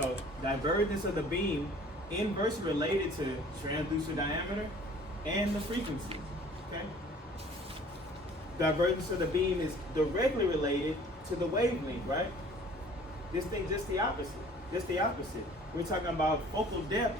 So divergence of the beam inversely related to transducer diameter and the frequency. Okay. Divergence of the beam is directly related to the wavelength, right? This thing just the opposite. Just the opposite. We're talking about focal depth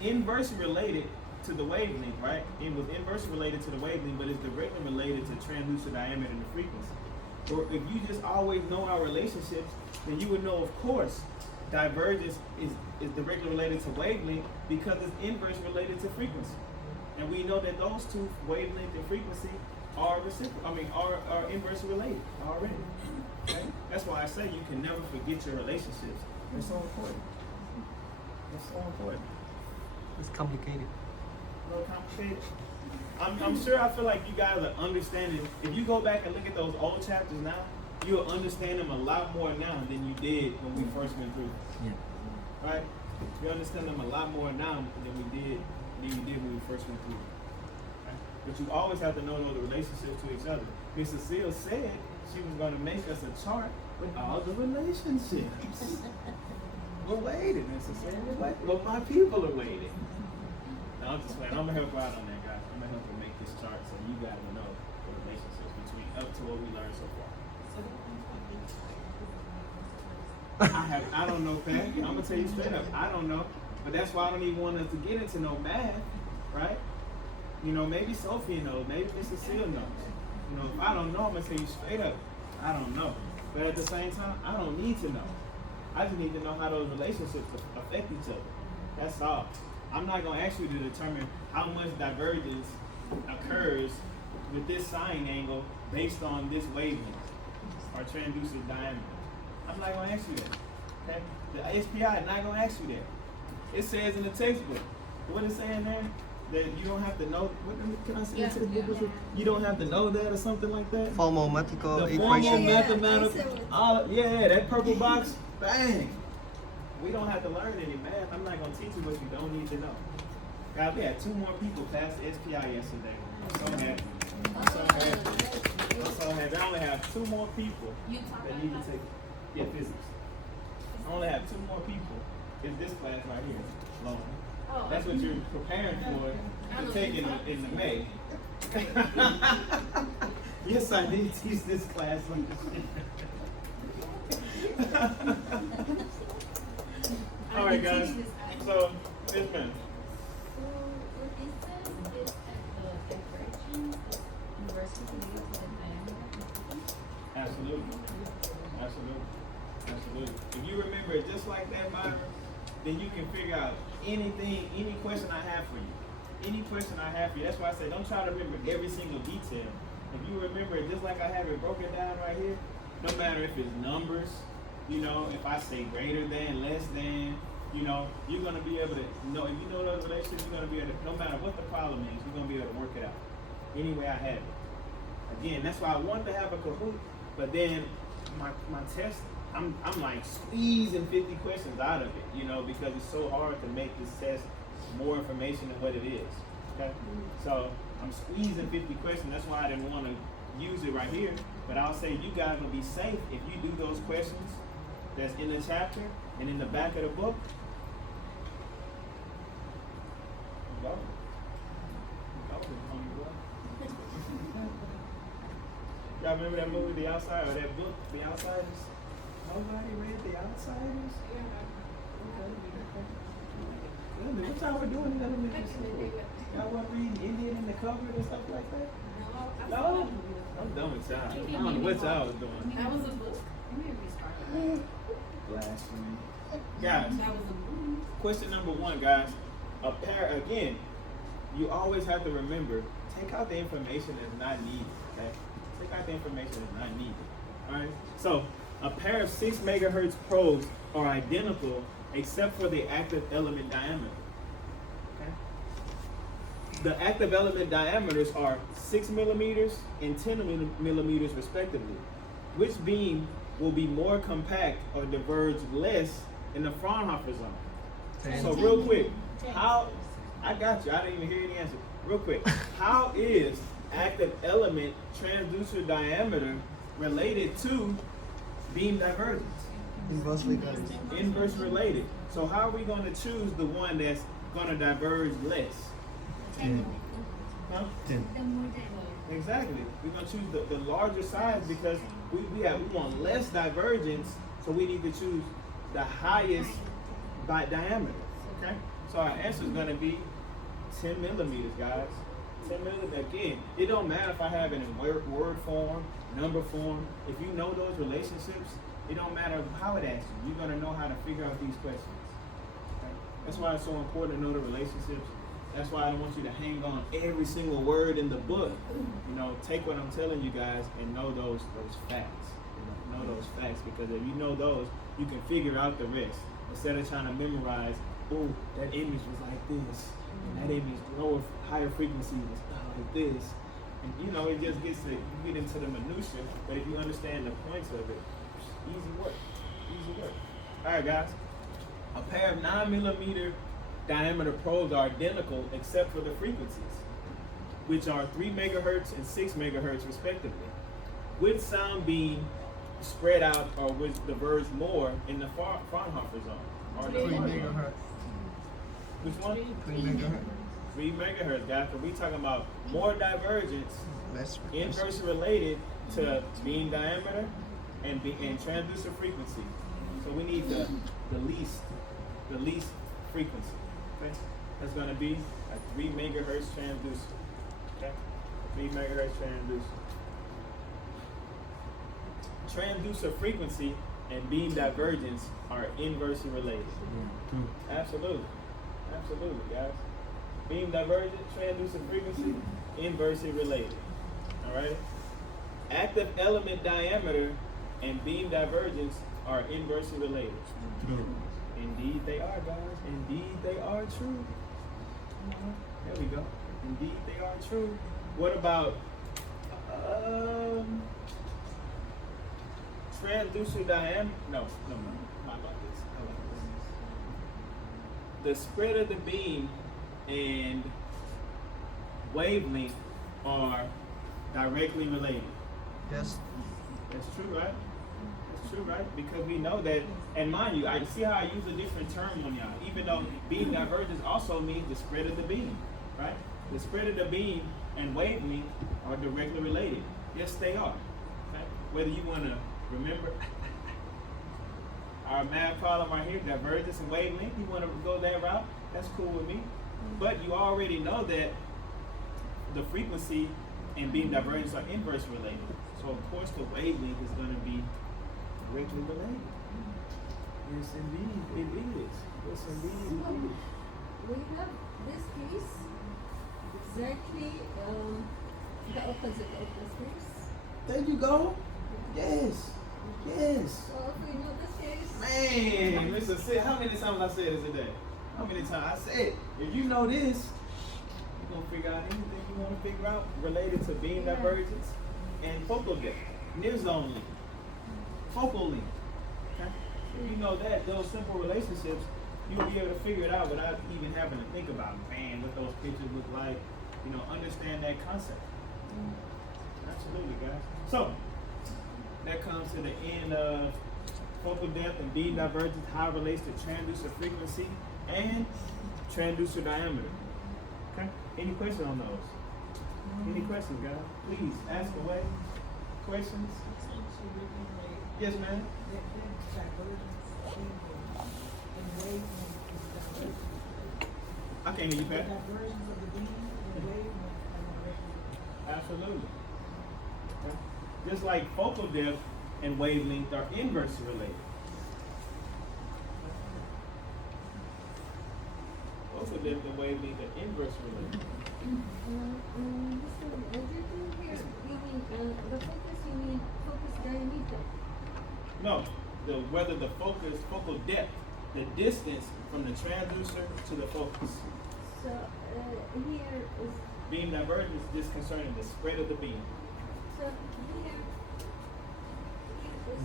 inversely related to the wavelength, right? It was inversely related to the wavelength, but it's directly related to transducer diameter and the frequency. Or if you just always know our relationships, then you would know, of course, divergence is directly related to wavelength because it's inversely related to frequency. And we know that those two, wavelength and frequency, are are inversely related already. Okay? That's why I say you can never forget your relationships. They're so important. They're so important. It's complicated. A little complicated. I'm sure I feel like you guys are understanding. If you go back and look at those old chapters now, you'll understand them a lot more now than you did when we first went through. Yeah. Right? You understand them a lot more now than you did when we first went through. Right? But you always have to know those relationships to each other. Miss Cecile said she was going to make us a chart with all the relationships. We're waiting, Miss Cecile. We're waiting. Well, my people are waiting. No, I'm just playing. I'm going to help her out on that, guys. I'm going to help her make this chart so you got to know the relationships between up to what we learned so far. I don't know, Pat. I'm gonna tell you straight up, I don't know. But that's why I don't even want us to get into no math, right? You know, maybe Sophia knows, maybe Miss Cecile knows. You know, if I don't know, I'm gonna tell you straight up, I don't know. But at the same time, I don't need to know. I just need to know how those relationships affect each other. That's all. I'm not gonna ask you to determine how much divergence occurs with this sine angle based on this wavelength or transducer diameter. I'm not gonna ask you that. Okay? The SPI is not gonna ask you that. It says in the textbook. What it's saying there? That you don't have to know. What can I say? Yeah. You don't have to know that or something like that. Formal mathematical The formal equation. mathematical. Yeah, that purple box. Bang. We don't have to learn any math. I'm not gonna teach you what you don't need to know. God, we had 2 more people pass the SPI yesterday. I'm so happy. I'm so happy. I only have 2 more people that need to take. Yeah, physics. I only have 2 more people. It's this class right here, Lauren. That's what you're preparing for to take in the May. Yes, I did teach this class. All right, guys. So, yes, ma'am. Absolutely. Absolutely. If you remember it just like that, Byron, then you can figure out anything, any question I have for you. Any question I have for you. That's why I say don't try to remember every single detail. If you remember it just like I have it broken down right here, no matter if it's numbers, you know, if I say greater than, less than, you know, you're going to be able to know. If you know those relationships, you're going to be able to, no matter what the problem is, you're going to be able to work it out. Any way I have it. Again, that's why I wanted to have a Kahoot, but then my test, I'm like squeezing 50 questions out of it, you know, because it's so hard to make this test more information than what it is. Okay? So I'm squeezing 50 questions. That's why I didn't want to use it right here. But I'll say you guys will be safe if you do those questions that's in the chapter and in the back of the book. Go. Y'all remember that movie, The Outsider, or that book, The Outsiders? Nobody read The Outsiders? Okay. What y'all were doing in elementary school? Y'all weren't reading Indian in the Cupboard and stuff like that? No? I'm done with y'all. I don't know what y'all was doing. That was a book. Blasphemy. Guys, question number 1, guys. Again, you always have to remember, take out the information that's not needed, okay? Take out the information that's not needed, all right? So, a pair of 6 megahertz probes are identical except for the active element diameter, okay? The active element diameters are 6 millimeters and 10 millimeters respectively. Which beam will be more compact or diverge less in the Fraunhofer zone? So real quick, I got you, I didn't even hear the answer. Real quick, how is active element transducer diameter related to beam divergence? Inversely correlated. Inverse related. So how are we going to choose the one that's going to diverge less? Huh? 10. Exactly. We're going to choose the larger size because we want less divergence, so we need to choose the highest by diameter. Okay? So our answer is going to be 10 millimeters, guys. 10 millimeters. Again, it don't matter if I have it in word form, number form. If you know those relationships, it don't matter how it asks you. You're going to know how to figure out these questions. Okay? That's why it's so important to know the relationships. That's why I don't want you to hang on every single word in the book. You know, take what I'm telling you guys and know those facts. You know those facts, because if you know those, you can figure out the rest. Instead of trying to memorize, oh, that image was like this, and that image higher frequency was like this. And you know, it just gets to, you get into the minutia, but if you understand the points of it, easy work. Easy work. Alright guys. A pair of 9 millimeter diameter probes are identical except for the frequencies, which are 3 megahertz and 6 megahertz respectively. Which sound being spread out or which diverge more in the Fraunhofer zone? Or 3 the Fraunhofer. megahertz. Which one? 3 megahertz. 3 megahertz, guys. But we talking about more divergence, Less. inversely related to beam diameter and transducer frequency. So we need the least frequency. Okay? That's going to be a 3 megahertz transducer. Okay? 3 megahertz transducer. Transducer frequency and beam divergence are inversely related. Absolutely. Absolutely, guys. Beam divergence, transducer frequency, inversely related. Alright? Active element diameter and beam divergence are inversely related. True. Indeed they are, guys. Indeed they are true. There we go. Indeed they are true. What about transducer diameter? No. How about this? The spread of the beam and wavelength are directly related. Yes. That's true, right? That's true, right? Because we know that, and mind you, I see how I use a different term on y'all. Even though beam divergence also means the spread of the beam, right? The spread of the beam and wavelength are directly related. Yes, they are. Okay? Whether you want to remember our math problem right here, divergence and wavelength, you want to go that route, that's cool with me. But you already know that the frequency and beam divergence are inversely related. So of course the wavelength is going to be directly related. Yes, indeed, it is. Yes, indeed, it is. We have this piece exactly the opposite of this piece. There you go. Yes. Yes. So if we know this piece, Man, listen, how many times I said this today? How many times I said, if you know this, you're going to figure out anything you want to figure out related to beam divergence and focal depth, near zone length, focal length. Okay? If you know that, those simple relationships, you'll be able to figure it out without even having to think about, man, what those pictures look like. You know, understand that concept. Absolutely, guys. So, that comes to the end of focal depth and beam divergence, how it relates to transducer frequency and transducer diameter. Okay? Any questions on those? Any questions, guys? Please ask away. Questions? Yes, ma'am. I can't hear you, Pat. Absolutely. Okay. Just like focal depth and wavelength are inversely related. Focal depth and wavelength are inversely related. everything here, you mean the focus, you mean focus diameter. No, whether the focal depth, the distance from the transducer to the focus. So here is, Beam divergence is just concerning the spread of the beam. so here is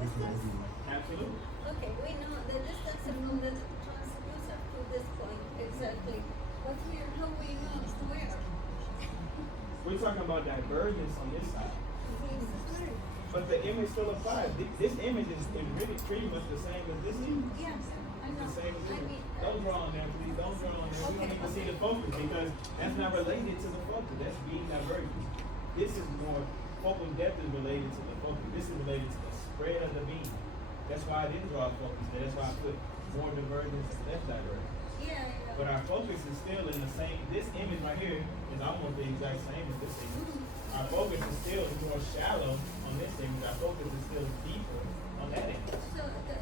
distance. Absolutely. Okay, we know the distance from the transducer to this point exactly. But here, how we know where? We're talking about divergence on this side. This is where. But the image still applies. This image is really pretty much the same as this image. Yes, I It's know. the same as I this. mean, Don't draw on there, please. Don't draw on there. We don't Okay. even see the focus because that's not related to the focus. That's being divergent. This is more focal depth is related to the focus. This is related to the spread of the beam. That's why I didn't draw a focus there. That's why I put more divergence and less divergence. yeah, But our focus is still in the same. This image right here is almost the exact same as this image. Our focus is still more shallow on this image. Our focus is still deeper on that image. So the